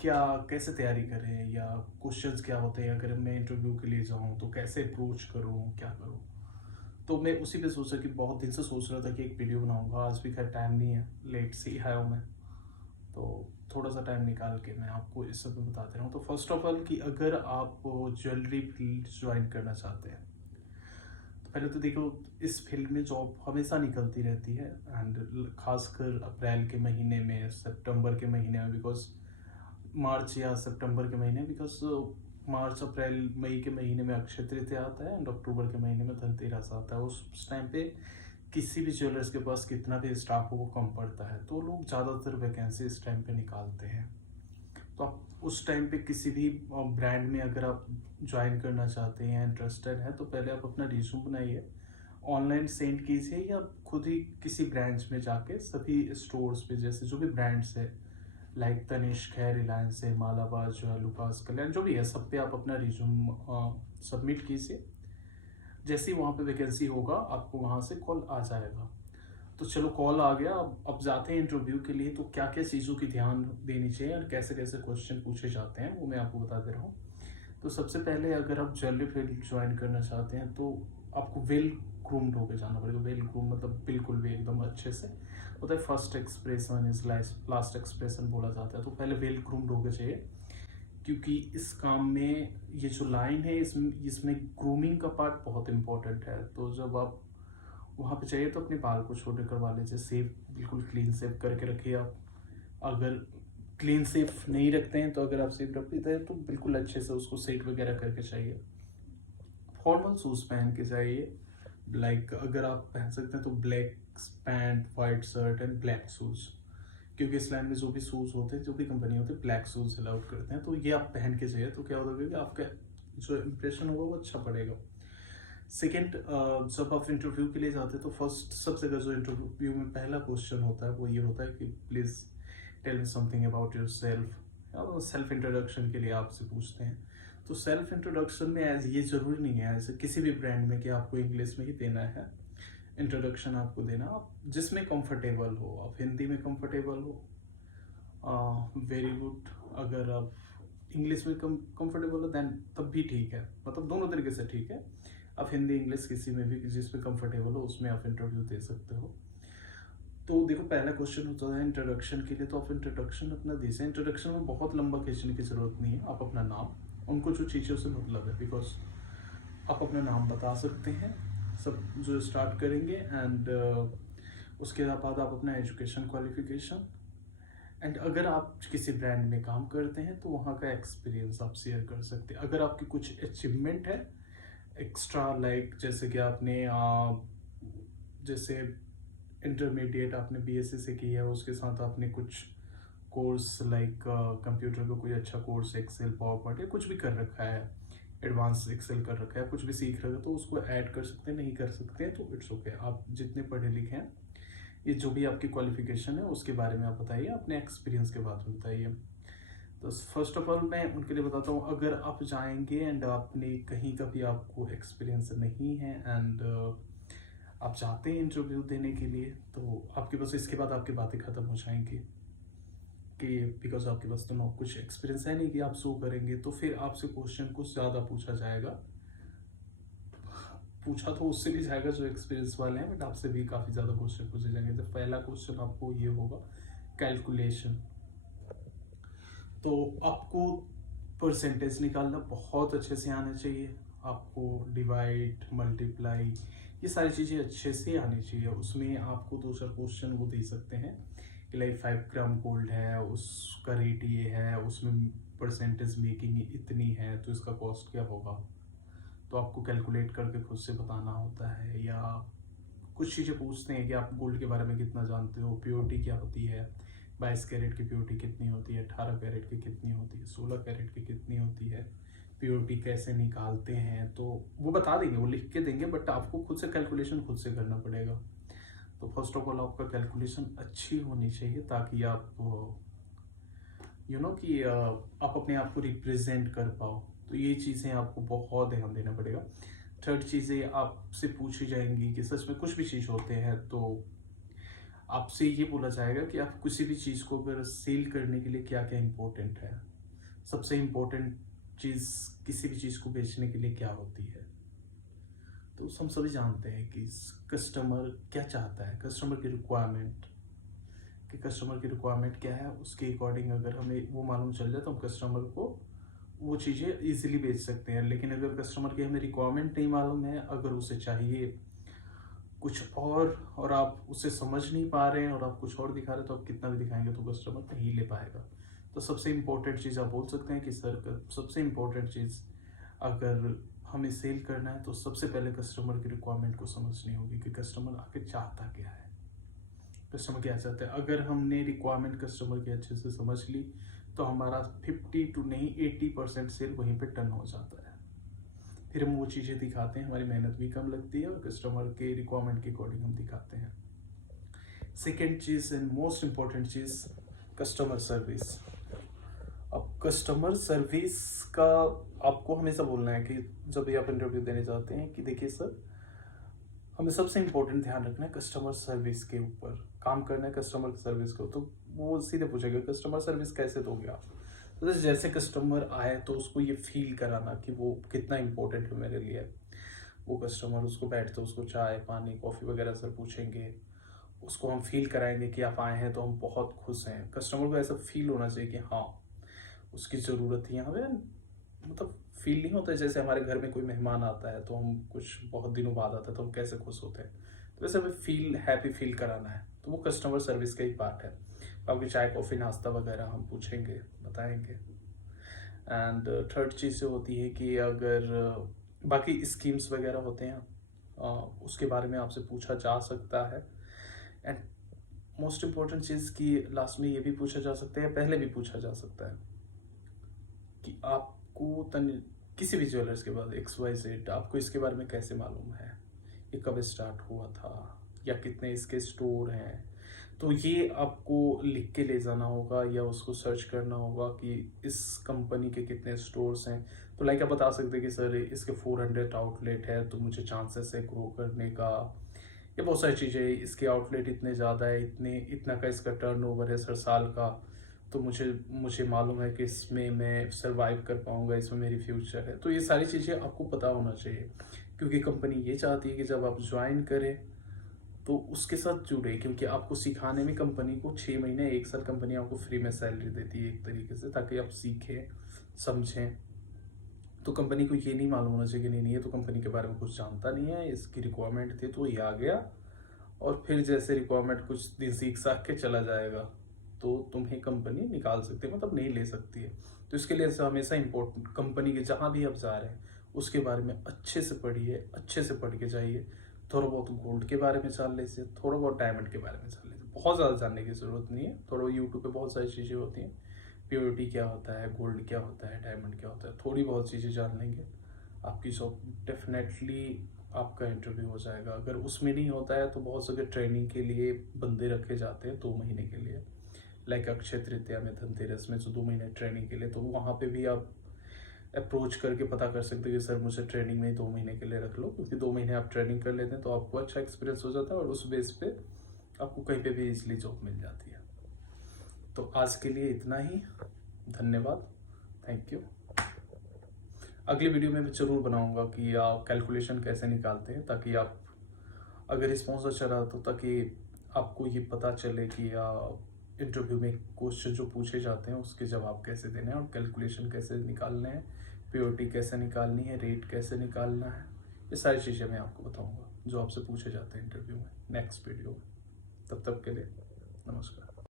क्या कैसे तैयारी करें या क्वेश्चंस क्या होते हैं, अगर मैं इंटरव्यू के लिए जाऊँ तो कैसे अप्रोच करूँ, क्या करूँ? तो मैं उसी पे सोचा कि बहुत दिन से सोच रहा था कि एक वीडियो बनाऊँगा, आज भी खैर टाइम नहीं है, लेट से ही आया हूँ मैं। तो थोड़ा-सा टाइम निकाल के मैं आपको इस सब में बताते रहूँ। तो फर्स्ट ऑफ ऑल कि अगर आप ज्वेलरी फील्ड जॉइन करना चाहते हैं, तो पहले तो देखो, इस फील्ड में जॉब हमेशा निकलती रहती है एंड खासकर अप्रैल के महीने में, सितंबर के महीने में, बिकॉज़ मार्च या सितंबर के महीने, बिकॉज़ मार्च, अप्रैल, मई के महीने में अक्षय तृतीया आता है एंड अक्टूबर के महीने में धनतेरस आता है। उस टाइम पे किसी भी ज्वेलर्स के पास कितना भी स्टाफ हो वो कम पड़ता है, तो लोग ज़्यादातर वैकेंसी इस टाइम पे निकालते हैं। तो आप उस टाइम पे किसी भी ब्रांड में अगर आप ज्वाइन करना चाहते हैं, इंटरेस्टेड हैं, तो पहले आप अपना रिज्यूम बनाइए, ऑनलाइन सेंड कीजिए या खुद ही किसी ब्रांच में जाके सभी स्टोर्स पे, जैसे जो भी ब्रांड्स है लाइक तनिष्क है, रिलायंस है, मालाबार जो है, लुकास, कल्याण, जो भी है, सब पे आप अपना रिज्यूम सबमिट कीजिए। जैसे ही वहाँ पे वैकेंसी होगा आपको वहाँ से कॉल आ जाएगा। तो चलो, कॉल आ गया, अब जाते हैं इंटरव्यू के लिए। तो क्या क्या चीज़ों की ध्यान देनी चाहिए और कैसे कैसे क्वेश्चन पूछे जाते हैं वो मैं आपको बता दे रहा हूँ। तो सबसे पहले, अगर आप ज्वेलरी फील्ड ज्वाइन करना चाहते हैं तो आपको वेल ग्रूम्ड होकर जाना पड़ेगा। वेल ग्रूम मतलब बिल्कुल भी एकदम अच्छे से होता है। First expression is last expression बोला जाता है। तो पहले वेल ग्रूम्ड होकर चाहिए, क्योंकि इस काम में ये जो लाइन है, इसमें इसमें ग्रूमिंग का पार्ट बहुत इंपॉर्टेंट है। तो जब आप वहाँ पे चाहिए तो अपने बाल को छोटे करवा लीजिए, सेफ, बिल्कुल क्लीन सेव करके रखिए आप। अगर क्लीन सेफ नहीं रखते हैं तो अगर आप सेफ रखते हैं तो बिल्कुल अच्छे से उसको सेट वगैरह करके चाहिए। फॉर्मल शूज़ पहन के चाहिए, लाइक अगर आप पहन सकते हैं तो black pant, white shirt and black shoes, क्योंकि इस लाइन में जो भी शूज़ होते हैं, जो भी कंपनी होती है, ब्लैक शूज़ अलाउड करते हैं। तो ये आप पहन के चाहिए, तो क्या होगा कि आपका जो इम्प्रेशन होगा वो अच्छा पड़ेगा। सेकेंड, जब आप इंटरव्यू के लिए जाते हैं तो फर्स्ट, सबसे अगर जो इंटरव्यू में पहला क्वेश्चन होता है वो ये होता है कि please tell me something about yourself. Self introduction के लिए आपसे पूछते हैं। तो सेल्फ इंट्रोडक्शन में एज ये ज़रूरी नहीं है ऐसे किसी भी ब्रांड में कि आपको इंग्लिश में ही देना है इंट्रोडक्शन। आपको देना, आप जिसमें कंफर्टेबल हो, आप हिंदी में कंफर्टेबल हो, वेरी गुड। अगर आप इंग्लिश में कंफर्टेबल हो देन तब भी ठीक है, मतलब दोनों तरीके से ठीक है। आप हिंदी इंग्लिश किसी में भी जिसमें कंफर्टेबल हो उसमें आप इंटरव्यू दे सकते हो। तो देखो, पहला क्वेश्चन होता है इंट्रोडक्शन के लिए, तो आप इंट्रोडक्शन अपना दीजिए। इंट्रोडक्शन में बहुत लंबा खींचने की जरूरत नहीं है, आप अपना नाम, उनको जो चीज़ों से मतलब है, बिकॉज आप अपना नाम बता सकते हैं सब जो स्टार्ट करेंगे एंड उसके बाद आप अपना एजुकेशन क्वालिफिकेशन एंड अगर आप किसी ब्रांड में काम करते हैं तो वहाँ का एक्सपीरियंस आप शेयर कर सकते हैं। अगर आपकी कुछ अचीवमेंट है एक्स्ट्रा, लाइक जैसे कि आपने जैसे इंटरमीडिएट आपने बीएससी से की है, उसके साथ आपने कुछ कोर्स लाइक कंप्यूटर का कोई अच्छा कोर्स, एक्सेल, पावर पॉइंट या कुछ भी कर रखा है, एडवांस एक्सेल कर रखा है, कुछ भी सीख रहे हो तो उसको ऐड कर सकते हैं। नहीं कर सकते हैं तो इट्स ओके, आप जितने पढ़े लिखे हैं, ये जो भी आपकी क्वालिफिकेशन है उसके बारे में आप बताइए, अपने एक्सपीरियंस के बारे में बताइए। तो फर्स्ट ऑफ ऑल मैं उनके लिए बताता हूँ, अगर आप जाएंगे एंड आपने कहीं का भी आपको एक्सपीरियंस नहीं है एंड आप चाहते हैं इंटरव्यू देने के लिए, तो आपके पास इसके बाद आपकी बातें ख़त्म हो जाएंगी कि बिकॉज आपके पास तो कुछ एक्सपीरियंस है नहीं कि आप शो करेंगे, तो फिर आपसे क्वेश्चन कुछ ज़्यादा पूछा जाएगा। पूछा तो उससे भी जाएगा जो एक्सपीरियंस वाले हैं, बट आपसे भी काफ़ी ज़्यादा क्वेश्चन पूछे जाएंगे। तो पहला क्वेश्चन आपको ये होगा, कैलकुलेशन। तो आपको परसेंटेज निकालना बहुत अच्छे से आना चाहिए। आपको डिवाइड, मल्टीप्लाई, ये सारी चीज़ें अच्छे से आनी चाहिए। उसमें आपको दो चार क्वेश्चन वो दे सकते हैं कि लाइक 5 ग्राम गोल्ड है, उसका रेट ये है, उसमें परसेंटेज मेकिंग इतनी है, तो इसका कॉस्ट क्या होगा। तो आपको कैलकुलेट करके खुद से बताना होता है। या कुछ चीज़ें पूछते हैं कि आप गोल्ड के बारे में कितना जानते हो, प्योरिटी क्या होती है, 22 कैरेट की प्योरिटी कितनी होती है, 18 कैरेट की कितनी होती है, 16 कैरेट की कितनी होती है, प्योरिटी कैसे निकालते हैं। तो वो बता देंगे, वो लिख के देंगे, बट आपको खुद से कैलकुलेशन खुद से करना पड़ेगा। तो फर्स्ट ऑफ ऑल आपका कैलकुलेशन अच्छी होनी चाहिए, ताकि आप कि आप अपने आप को रिप्रेजेंट कर पाओ। तो ये चीज़ें आपको बहुत ध्यान देना पड़ेगा। थर्ड चीज़ें आपसे पूछी जाएंगी कि सच में कुछ भी चीज़ होते हैं तो आपसे ये बोला जाएगा कि आप किसी भी चीज़ को अगर सेल करने के लिए क्या क्या इम्पोर्टेंट है। सबसे इम्पोर्टेंट चीज़ किसी भी चीज़ को बेचने के लिए क्या होती है। तो हम सभी जानते हैं कि कस्टमर क्या चाहता है, कस्टमर की रिक्वायरमेंट, कि कस्टमर की रिक्वायरमेंट क्या है, उसके अकॉर्डिंग अगर हमें वो मालूम चल जाए तो हम कस्टमर को वो चीज़ें इजीली बेच सकते हैं। लेकिन अगर कस्टमर की हमें रिक्वायरमेंट नहीं मालूम है, अगर उसे चाहिए कुछ और आप उसे समझ नहीं पा रहे हैं और आप कुछ और दिखा रहे हैं, तो आप कितना भी दिखाएंगे तो कस्टमर नहीं ले पाएगा। तो सबसे इम्पोर्टेंट चीज़ आप बोल सकते हैं कि सर सबसे इम्पोर्टेंट चीज़ अगर हमें सेल करना है तो सबसे पहले कस्टमर की रिक्वायरमेंट को समझनी होगी कि कस्टमर आखिर चाहता क्या है, कस्टमर क्या चाहता है। अगर हमने रिक्वायरमेंट कस्टमर की अच्छे से समझ ली तो हमारा 50 टू नहीं 80% सेल वहीं पे टर्न हो जाता है। फिर हम वो चीज़ें दिखाते हैं, हमारी मेहनत भी कम लगती है और कस्टमर के रिक्वायरमेंट के अकॉर्डिंग हम दिखाते हैं। Second cheese and most important cheese, customer service. अब कस्टमर सर्विस का आपको हमेशा बोलना है कि जब भी आप इंटरव्यू देने जाते हैं कि देखिए सर, हमें सबसे इम्पोर्टेंट ध्यान रखना है कस्टमर सर्विस के ऊपर, काम करना है कस्टमर सर्विस को। तो वो सीधे पूछेगा कस्टमर सर्विस कैसे दोगे आप। तो जैसे कस्टमर आए तो उसको ये फील कराना कि वो कितना इम्पोर्टेंट है मेरे लिए। वो कस्टमर उसको बैठते उसको चाय पानी कॉफ़ी वगैरह सर पूछेंगे, उसको हम फील कराएंगे कि आप आए हैं तो हम बहुत खुश हैं। कस्टमर को ऐसा फील होना चाहिए कि हाँ उसकी ज़रूरत थी यहाँ पे। मतलब फील नहीं होता है जैसे हमारे घर में कोई मेहमान आता है तो हम कुछ बहुत दिनों बाद आता है तो हम कैसे खुश होते हैं, तो वैसे हमें फील हैप्पी फील कराना है। तो वो कस्टमर सर्विस का ही पार्ट है। आपकी चाय कॉफ़ी नाश्ता वगैरह हम पूछेंगे बताएंगे। एंड थर्ड चीज़ से होती है कि अगर बाकी स्कीम्स वगैरह होते हैं उसके बारे में आपसे पूछा जा सकता है। एंड मोस्ट इम्पॉर्टेंट चीज़ की लास्ट में ये भी पूछा जा सकता है, पहले भी पूछा जा सकता है कि आपको किसी भी ज्वेलर्स के बाद XYZ आपको इसके बारे में कैसे मालूम है, ये कब स्टार्ट हुआ था या कितने इसके स्टोर हैं। तो ये आपको लिख के ले जाना होगा या उसको सर्च करना होगा कि इस कंपनी के कितने स्टोर्स हैं। तो लाइक आप बता सकते हैं कि सर इसके 400 आउटलेट है तो मुझे चांसेस है ग्रो करने का, या बहुत सारी चीज़ें, इसके आउटलेट इतने ज़्यादा है, इतना का इसका टर्नओवर है सर साल का, तो मुझे मुझे मालूम है कि इसमें मैं सर्वाइव कर पाऊंगा, इसमें मेरी फ्यूचर है। तो ये सारी चीज़ें आपको पता होना चाहिए, क्योंकि कंपनी ये चाहती है कि जब आप ज्वाइन करें तो उसके साथ जुड़े, क्योंकि आपको सिखाने में कंपनी को 6 महीने 1 साल कंपनी आपको फ्री में सैलरी देती है एक तरीके से, ताकि आप सीखें समझें। तो कंपनी को ये नहीं मालूम होना चाहिए कि नहीं नहीं ये तो कंपनी के बारे में कुछ जानता नहीं है, इसकी रिक्वायरमेंट थी तो ये आ गया और फिर जैसे रिक्वायरमेंट कुछ दिन सीख साख के चला जाएगा तो तुम्हें कंपनी निकाल सकती है, मतलब नहीं ले सकती है। तो इसके लिए हमेशा इम्पोर्टेंट कंपनी के जहाँ भी आप जा रहे हैं उसके बारे में अच्छे से पढ़िए, अच्छे से पढ़ के जाइए। थोड़ा बहुत गोल्ड के बारे में जान लीजिए, थोड़ा बहुत डायमंड के बारे में जान लीजिए, बहुत ज़्यादा जानने की ज़रूरत नहीं है। थोड़ा यूट्यूब पे बहुत सारी चीज़ें होती हैं, प्योरिटी क्या होता है, गोल्ड क्या होता है, डायमंड क्या होता है, थोड़ी बहुत चीज़ें जान लेंगे आपकी शॉप डेफिनेटली आपका इंटरव्यू हो जाएगा। अगर उसमें नहीं होता है तो बहुत जगह ट्रेनिंग के लिए बंदे रखे जाते हैं 2 महीने के लिए, लाइक अक्षय तृतीया में धनतेरस में जो 2 महीने ट्रेनिंग के लिए, तो वहाँ पे भी आप अप्रोच करके पता कर सकते हो कि सर मुझे ट्रेनिंग में 2 महीने के लिए रख लो, क्योंकि 2 महीने आप ट्रेनिंग कर लेते हैं तो आपको अच्छा एक्सपीरियंस हो जाता है और उस बेस पे आपको कहीं पे भी इजली जॉब मिल जाती है। तो आज के लिए इतना ही, धन्यवाद, थैंक यू। अगली वीडियो में मैं ज़रूर बनाऊंगा कि आप कैलकुलेशन कैसे निकालते हैं, ताकि आप अगर रिस्पॉन्स अच्छा रहा तो ताकि आपको ये पता चले कि इंटरव्यू में क्वेश्चन जो पूछे जाते हैं उसके जवाब कैसे देने हैं और कैलकुलेशन कैसे निकालने हैं, प्योरिटी कैसे निकालनी है, रेट कैसे निकालना है। ये सारी चीज़ें मैं आपको बताऊंगा जो आपसे पूछे जाते हैं इंटरव्यू में नेक्स्ट वीडियो में। तब तक के लिए नमस्कार।